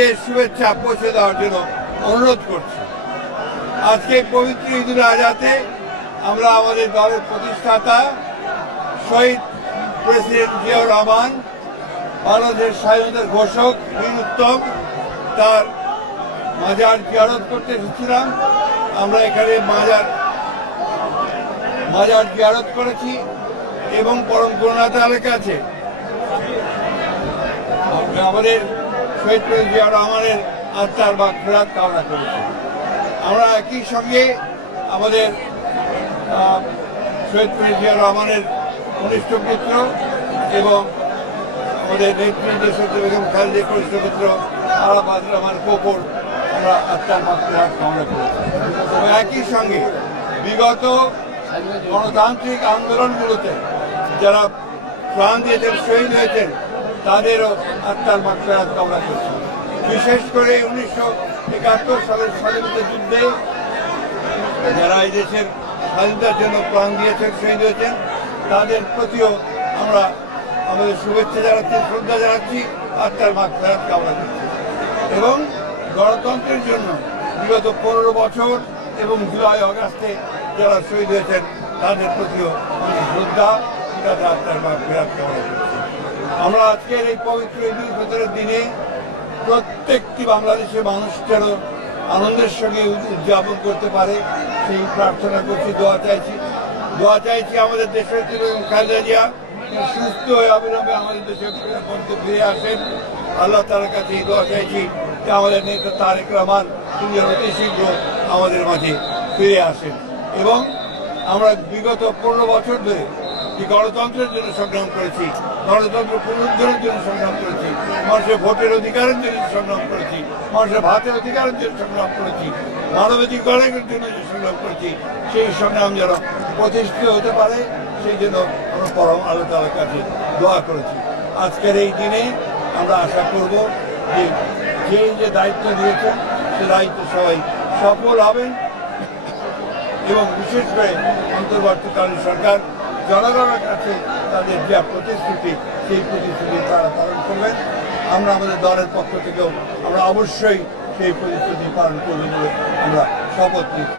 নিজের শুভেচ্ছা পৌঁছে দেওয়ার জন্য অনুরোধ করছি। আজকে পবিত্র ঈদুল আজহাতে আমরা আমাদের দলের প্রতিষ্ঠাতা শহীদ প্রেসিডেন্ট জিয়াউর রহমান, বাংলাদেশের স্বাধীনতার ঘোষক বীর উত্তম, তার মাজার জিয়ারত করতে এসেছিলাম। আমরা এখানে মাজার মাজার জিয়ারত করেছি এবং পরম করুণাতে কাছে আমাদের শহীদ জিয়াউর রহমানের আত্মার বা ফেরাত কামনা করেছি। আমরা একই সঙ্গে আমাদের শহীদ জিয়াউর রহমানের ঘনিষ্ঠ পুত্র এবং আমাদের নেত্রী দেশত্ব বেগম খালেদা কনিষ্ঠ পুত্র আরাফাত রহমান কোপর আমরা আত্মার মাত্রা কামনা করেছি। এবং একই সঙ্গে বিগত গণতান্ত্রিক আন্দোলনগুলোতে যারা প্রাণ দিয়েছেন, শহীদ হয়েছেন তাদেরও আত্মার মাত্রা কামনা করছি। বিশেষ করে উনিশশো একাত্তর সালের স্বাধীনতা যুদ্ধে যারা এই দেশের স্বাধীনতার জন্য প্রাণ দিয়েছেন, শহীদ হয়েছেন, তাদের প্রতিও আমরা আমাদের শুভেচ্ছা জানাচ্ছি, শ্রদ্ধা জানাচ্ছি, আত্মার তার মাত্রাত কামনা করছি। এবং গণতন্ত্রের জন্য বিগত পনেরো বছর এবং জুলাই অগাস্টে যারা শহীদ হয়েছেন, তাদের প্রতিও শ্রদ্ধা তাদের আত্মার মাত্রাত কামনা করছি। আমরা আজকের এই পবিত্র ঈদুল ফিতরের দিনে প্রত্যেকটি বাংলাদেশের মানুষ যেন আনন্দের সঙ্গে উদযাপন করতে পারে, সেই প্রার্থনা করছি, দোয়া চাইছি। দোয়া চাইছি আমাদের দেশের খালেদা জিয়া সুস্থ হয়ে অবিলম্বে আমাদের দেশের মধ্যে ফিরে আসেন। আল্লাহ তার কাছে এই দোয়া চাইছি যে আমাদের নেতা তারেক রহমান, তিনি যেন অতি শীঘ্র আমাদের মাঝে ফিরে আসেন। এবং আমরা বিগত পনেরো বছর ধরে যে গণতন্ত্রের জন্য সংগ্রাম করেছি, গণতন্ত্র পুনরুদ্ধারের জন্য সংগ্রাম করেছি, মানুষের ভোটের অধিকারের জন্য সংগ্রাম করেছি, মানুষের ভাতের অধিকারের জন্য সংগ্রাম করেছি, মানবাধিকারের জন্য যে সংগ্রাম করেছি, সেই সংগ্রাম যেন প্রতিষ্ঠিত হতে পারে, সেই জন্য আমরা পরম আলো তালার কাছে দোয়া করেছি। আজকের এই দিনে আমরা আশা করব যে যে যে দায়িত্ব দিয়েছেন, সে দায়িত্ব সবাই সফল হবেন এবং বিশেষ করে অন্তর্বর্তীকালীন সরকার জনগণের কাছে তাদের যে প্রতিশ্রুতি, সেই প্রতিশ্রুতি তারা পালন করবেন। আমরা আমাদের দলের পক্ষ থেকেও আমরা অবশ্যই সেই প্রতিশ্রুতি পালন করব বলে আমরা শপথ নিচ্ছি।